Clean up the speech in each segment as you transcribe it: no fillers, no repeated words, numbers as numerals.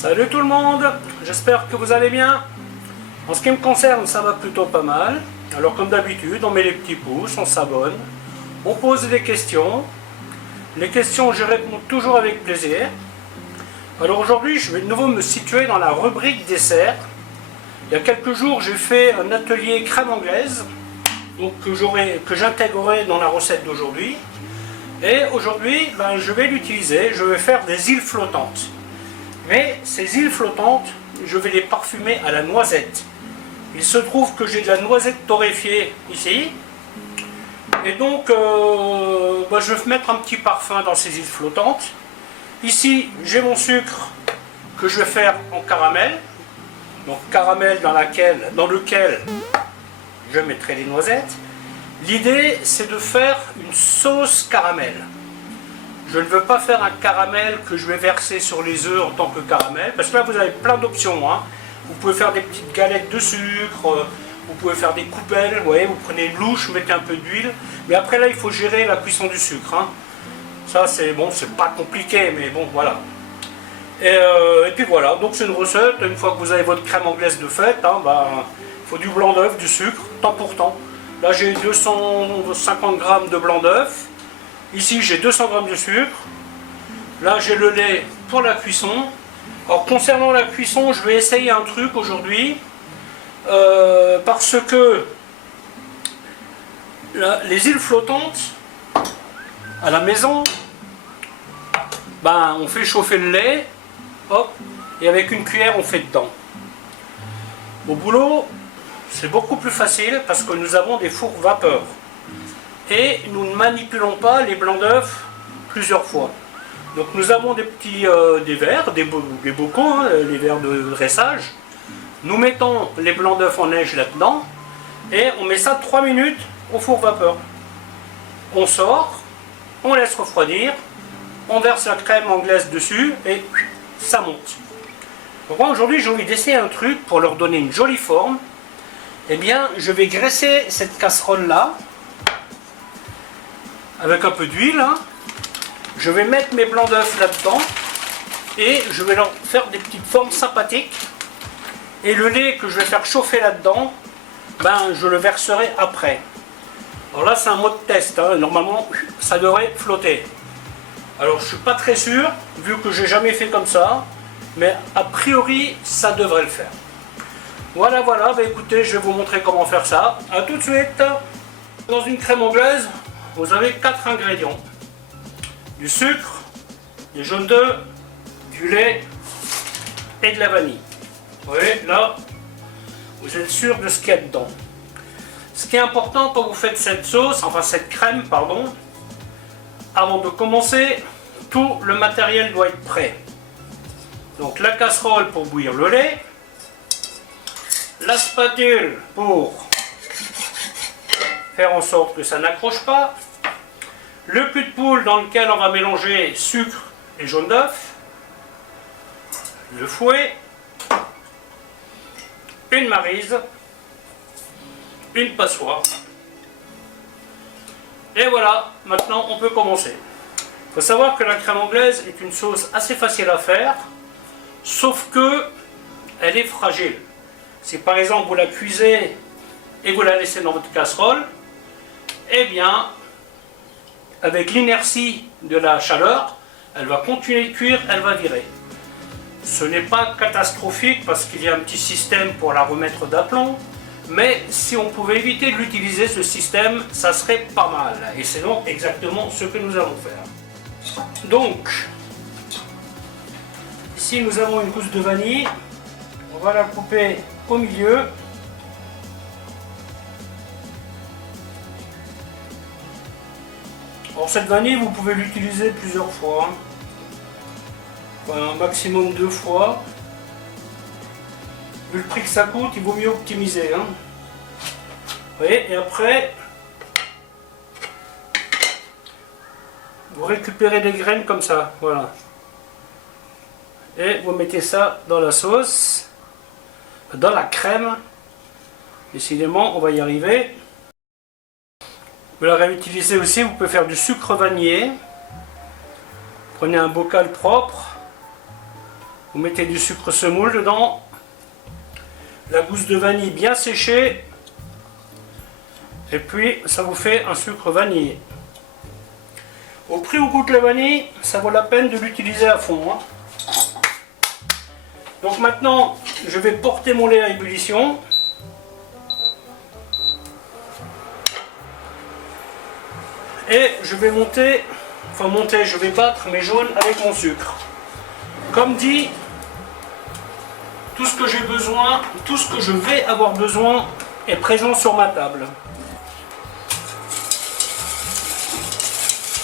Salut tout le monde, j'espère que vous allez bien. En ce qui me concerne, ça va plutôt pas mal. Alors comme d'habitude, on met les petits pouces, on s'abonne, on pose des questions. Les questions, je réponds toujours avec plaisir. Alors aujourd'hui, je vais de nouveau me situer dans la rubrique dessert. Il y a quelques jours, j'ai fait un atelier crème anglaise, donc que j'intégrerai dans la recette d'aujourd'hui. Et aujourd'hui, je vais l'utiliser, je vais faire des îles flottantes. Mais ces îles flottantes, je vais les parfumer à la noisette. Il se trouve que j'ai de la noisette torréfiée ici. Et donc, je vais mettre un petit parfum dans ces îles flottantes. Ici, j'ai mon sucre que je vais faire en caramel. Donc caramel dans lequel je mettrai les noisettes. L'idée, c'est de faire une sauce caramel. Je ne veux pas faire un caramel que je vais verser sur les œufs en tant que caramel, parce que là vous avez plein d'options. Hein. Vous pouvez faire des petites galettes de sucre, vous pouvez faire des coupelles, vous voyez, vous prenez une louche, vous mettez un peu d'huile, mais après là il faut gérer la cuisson du sucre. Hein. Ça c'est bon, c'est pas compliqué, mais bon voilà. Et puis voilà, donc c'est une recette, une fois que vous avez votre crème anglaise de fête, il faut du blanc d'œuf, du sucre, temps pour temps. Là j'ai 250 g de blanc d'œuf. Ici j'ai 200 g de sucre. Là j'ai le lait pour la cuisson. Alors concernant la cuisson, je vais essayer un truc aujourd'hui. Parce que les îles flottantes, à la maison, on fait chauffer le lait, hop, et avec une cuillère on fait dedans. Au boulot, c'est beaucoup plus facile parce que nous avons des fours vapeur. Et nous ne manipulons pas les blancs d'œufs plusieurs fois. Donc nous avons des petits des verres, des bocaux, hein, les verres de dressage. Nous mettons les blancs d'œufs en neige là-dedans et on met ça 3 minutes au four vapeur. On sort, on laisse refroidir, on verse la crème anglaise dessus et ça monte. Donc moi aujourd'hui j'ai envie d'essayer un truc pour leur donner une jolie forme. Eh bien je vais graisser cette casserole là avec un peu d'huile. Hein. Je vais mettre mes blancs d'œufs là-dedans et je vais leur faire des petites formes sympathiques. Et le lait que je vais faire chauffer là-dedans, je le verserai après. Alors là c'est un mode test, hein. Normalement ça devrait flotter. Alors je suis pas très sûr, vu que j'ai jamais fait comme ça, mais a priori ça devrait le faire. Voilà, écoutez, je vais vous montrer comment faire ça. A tout de suite. Dans une crème anglaise, vous avez 4 ingrédients. Du sucre, des jaunes d'œufs, du lait et de la vanille. Vous voyez, là, vous êtes sûr de ce qu'il y a dedans. Ce qui est important quand vous faites cette sauce, enfin cette crème, pardon, avant de commencer, tout le matériel doit être prêt. Donc la casserole pour bouillir le lait, la spatule pour faire en sorte que ça n'accroche pas, le cul de poule dans lequel on va mélanger sucre et jaune d'œuf, le fouet, une maryse, une passoire. Et voilà, maintenant on peut commencer. Il faut savoir que la crème anglaise est une sauce assez facile à faire, sauf que elle est fragile. Si par exemple vous la cuisez et vous la laissez dans votre casserole, eh bien, avec l'inertie de la chaleur, elle va continuer de cuire, elle va virer. Ce n'est pas catastrophique parce qu'il y a un petit système pour la remettre d'aplomb, mais si on pouvait éviter de l'utiliser, ce système, ça serait pas mal. Et c'est donc exactement ce que nous allons faire. Donc, ici nous avons une gousse de vanille, on va la couper au milieu. Alors cette vanille, vous pouvez l'utiliser plusieurs fois, un maximum 2 fois. Vu le prix que ça coûte, il vaut mieux optimiser. Hein. Vous voyez, et après, vous récupérez des graines comme ça, voilà. Et vous mettez ça dans la sauce, dans la crème. Décidément, on va y arriver. Vous la réutilisez aussi, vous pouvez faire du sucre vanillé. Prenez un bocal propre, Vous mettez du sucre semoule dedans, la gousse de vanille bien séchée, et puis ça vous fait un sucre vanillé. Au prix où coûte la vanille, ça vaut la peine de l'utiliser à fond. Hein. Donc maintenant, je vais porter mon lait à ébullition. Et je vais je vais battre mes jaunes avec mon sucre. Comme dit, tout ce que j'ai besoin, tout ce que je vais avoir besoin est présent sur ma table.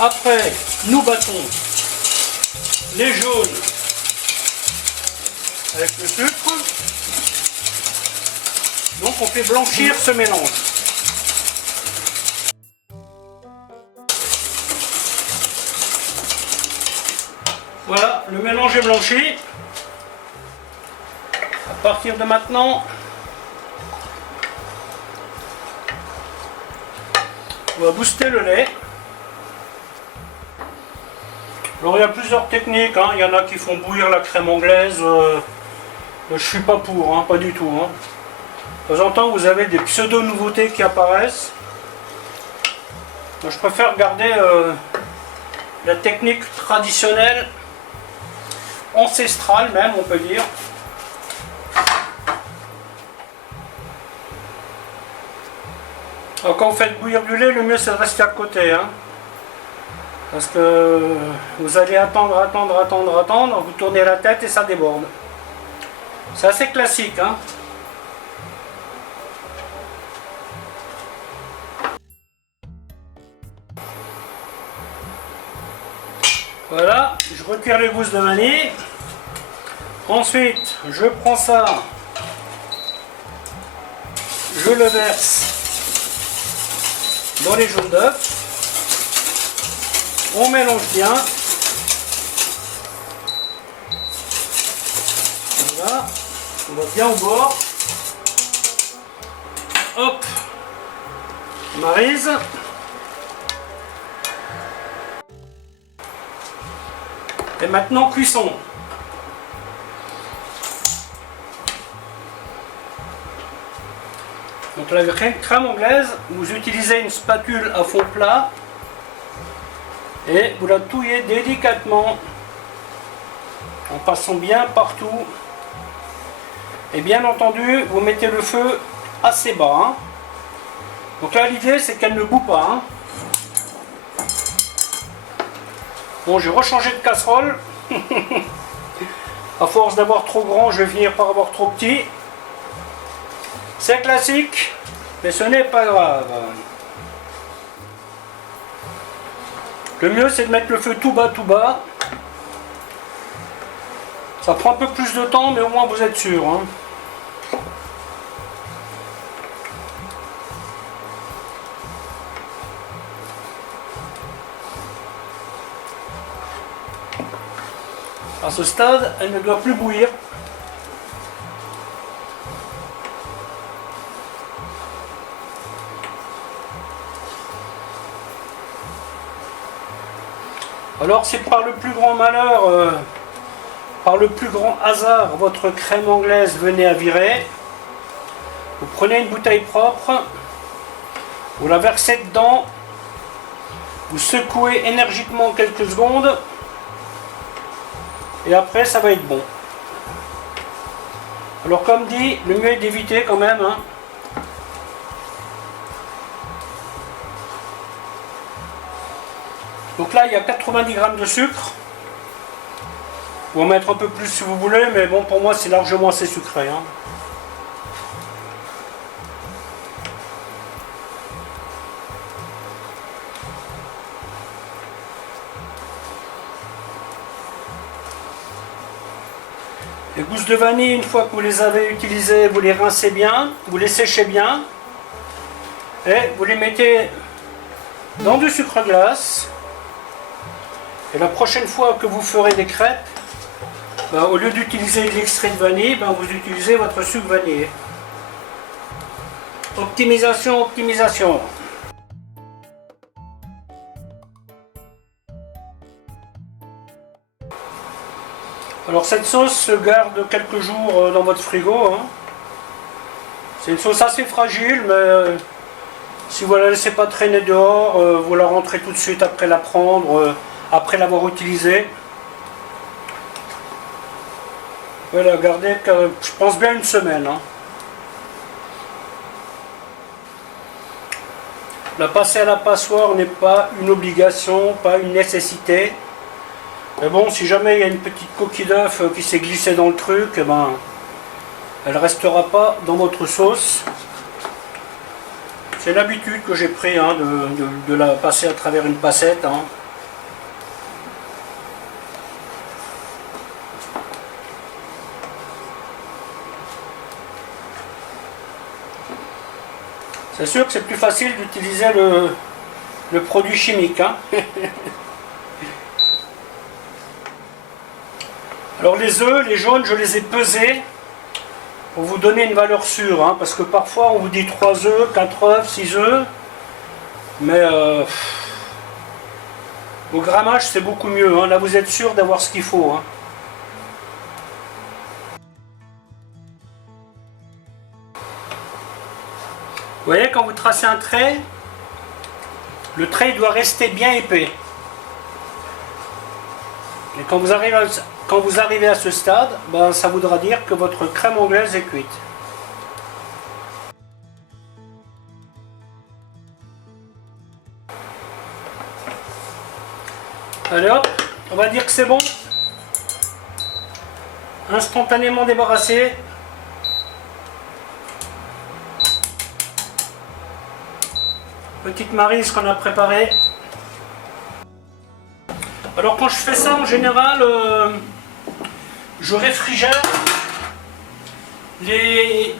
Après, nous battons les jaunes avec le sucre. Donc on fait blanchir ce mélange. Voilà, le mélange est blanchi. À partir de maintenant, on va booster le lait. Alors il y a plusieurs techniques, hein. Il y en a qui font bouillir la crème anglaise. Je suis pas pour, hein, pas du tout. Hein. De temps en temps, vous avez des pseudo-nouveautés qui apparaissent. Moi, je préfère garder la technique traditionnelle, ancestrale même, on peut dire. Alors, quand vous faites bouillir du lait, le mieux c'est de rester à côté. Hein. Parce que vous allez attendre, vous tournez la tête et ça déborde. C'est assez classique. Hein. Voilà, je retire les gousses de vanille. Ensuite, je prends ça, je le verse dans les jaunes d'œufs. On mélange bien. Voilà, on va bien au bord. Hop, on marise. Et maintenant, cuisson. Donc la crème anglaise, vous utilisez une spatule à fond plat et vous la touillez délicatement en passant bien partout. Et bien entendu, vous mettez le feu assez bas. Hein. Donc là, l'idée, c'est qu'elle ne bout pas. Hein. Bon, j'ai rechangé de casserole. À force d'avoir trop grand, je vais finir par avoir trop petit. C'est classique, mais ce n'est pas grave. Le mieux, c'est de mettre le feu tout bas, tout bas. Ça prend un peu plus de temps, mais au moins vous êtes sûr. Hein. À ce stade, elle ne doit plus bouillir. Alors si par le plus grand malheur, par le plus grand hasard, votre crème anglaise venait à virer, vous prenez une bouteille propre, vous la versez dedans, vous secouez énergiquement quelques secondes, et après ça va être bon. Alors comme dit, le mieux est d'éviter quand même. Hein. Donc là il y a 90 g de sucre. Vous en mettre un peu plus si vous voulez, mais bon pour moi c'est largement assez sucré. Hein. Les gousses de vanille, une fois que vous les avez utilisées, vous les rincez bien, vous les séchez bien et vous les mettez dans du sucre glace. Et la prochaine fois que vous ferez des crêpes, ben, au lieu d'utiliser de l'extrait de vanille, ben, vous utilisez votre sucre vanillé. Optimisation, optimisation. Alors cette sauce se garde quelques jours dans votre frigo, hein. C'est une sauce assez fragile, mais si vous ne la laissez pas traîner dehors, vous la rentrez tout de suite après la prendre, après l'avoir utilisée. Vous pouvez la garder, je pense bien une semaine, hein. La passer à la passoire n'est pas une obligation, pas une nécessité. Mais bon, si jamais il y a une petite coquille d'œuf qui s'est glissée dans le truc, eh ben, elle ne restera pas dans votre sauce. C'est l'habitude que j'ai pris, hein, de la passer à travers une passette, hein. C'est sûr que c'est plus facile d'utiliser le produit chimique, hein. Alors les œufs, les jaunes, je les ai pesés pour vous donner une valeur sûre, hein, parce que parfois on vous dit 3 œufs, 4 œufs, 6 œufs, mais au grammage c'est beaucoup mieux, hein. Là vous êtes sûr d'avoir ce qu'il faut, hein. Vous voyez, quand vous tracez un trait, le trait doit rester bien épais. Et quand vous arrivez à ce stade, ben, ça voudra dire que votre crème anglaise est cuite. Allez hop, on va dire que c'est bon. Instantanément débarrassé. Petite maryse qu'on a préparée. Alors quand je fais ça, en général, je réfrigère le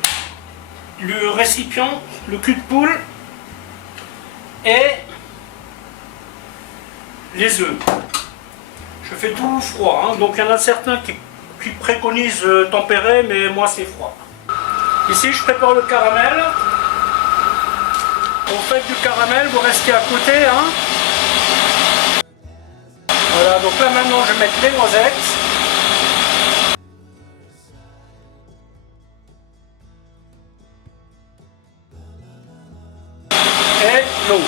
récipient, le cul de poule et les œufs. Je fais tout froid, hein. Donc il y en a certains qui préconisent tempérer, mais moi c'est froid. Ici je prépare le caramel. Vous faites du caramel, vous restez à côté, hein. Voilà, donc là maintenant je vais mettre les noisettes. Et l'eau.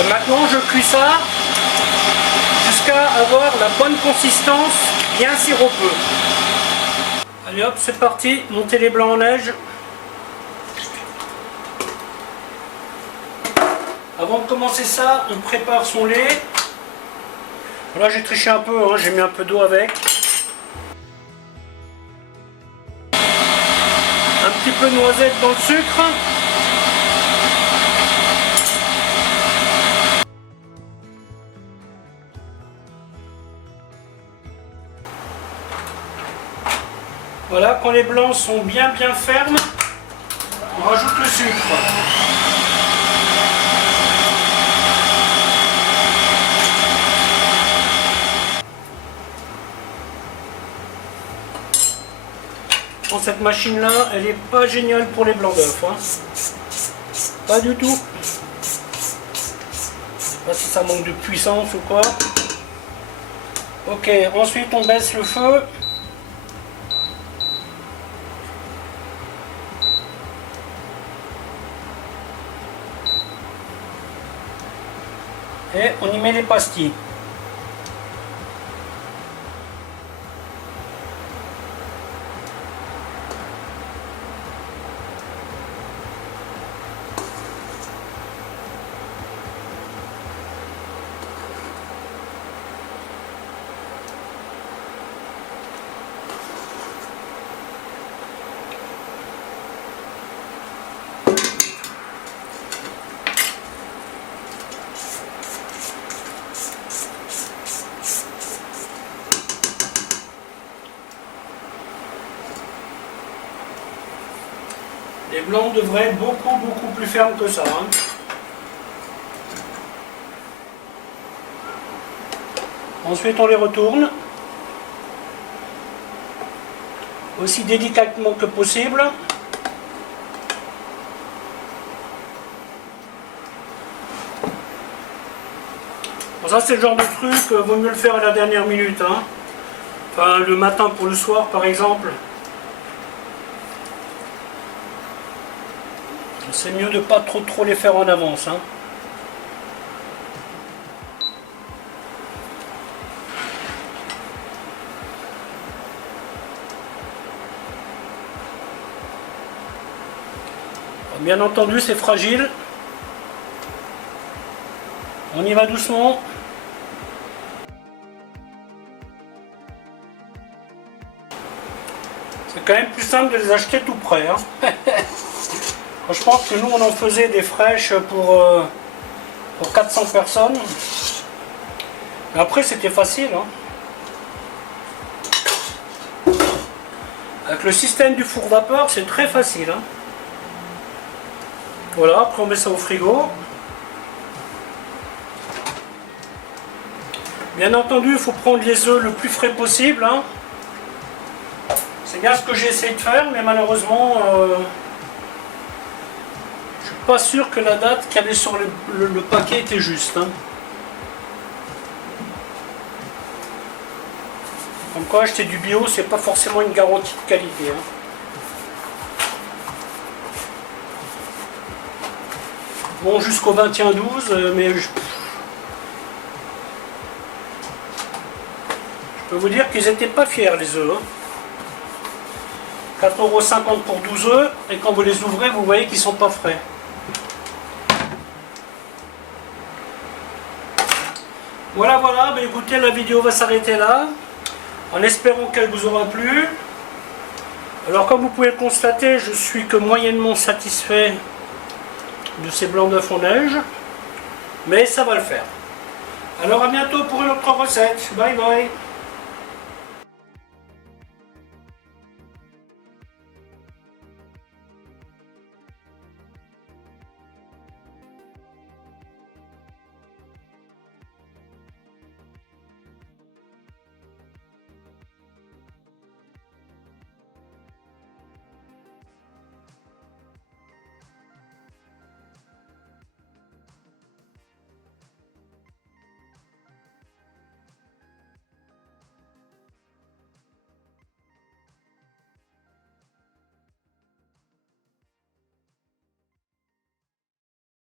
Et maintenant je cuis ça jusqu'à avoir la bonne consistance, bien sirupeux. Allez hop, c'est parti, montez les blancs en neige. Avant de commencer ça, on prépare son lait. Là j'ai triché un peu, hein, j'ai mis un peu d'eau avec. Un petit peu de noisette dans le sucre. Voilà, quand les blancs sont bien fermes, on rajoute le sucre. Bon, cette machine là, elle n'est pas géniale pour les blancs d'œufs, hein. Pas du tout. Je sais pas si ça manque de puissance ou quoi. Ok, ensuite on baisse le feu. Et on y met les pastilles. Les blancs devraient être beaucoup plus fermes que ça, hein. Ensuite on les retourne. Aussi délicatement que possible. Bon, ça c'est le genre de truc, vaut mieux le faire à la dernière minute. Hein. Enfin, le matin pour le soir par exemple. C'est mieux de pas trop les faire en avance. Hein. Bien entendu, c'est fragile. On y va doucement. C'est quand même plus simple de les acheter tout prêts. Hein. Je pense que nous, on en faisait des fraîches pour 400 personnes. Et après, c'était facile. Hein. Avec le système du four vapeur, c'est très facile. Hein. Voilà, après on met ça au frigo. Bien entendu, il faut prendre les œufs le plus frais possible. Hein. C'est bien ce que j'ai essayé de faire, mais malheureusement, je suis pas sûr que la date qu'il y avait sur le paquet était juste. Hein. Comme quoi, acheter du bio, c'est pas forcément une garantie de qualité. Hein. Bon, jusqu'au 21-12, mais je peux vous dire qu'ils n'étaient pas fiers, les œufs. Hein. 4,50 € pour 12 œufs, et quand vous les ouvrez, vous voyez qu'ils ne sont pas frais. Voilà, voilà, bah écoutez, la vidéo va s'arrêter là, en espérant qu'elle vous aura plu. Alors, comme vous pouvez le constater, je suis que moyennement satisfait de ces blancs d'œufs en neige, mais ça va le faire. Alors à bientôt pour une autre recette. Bye bye.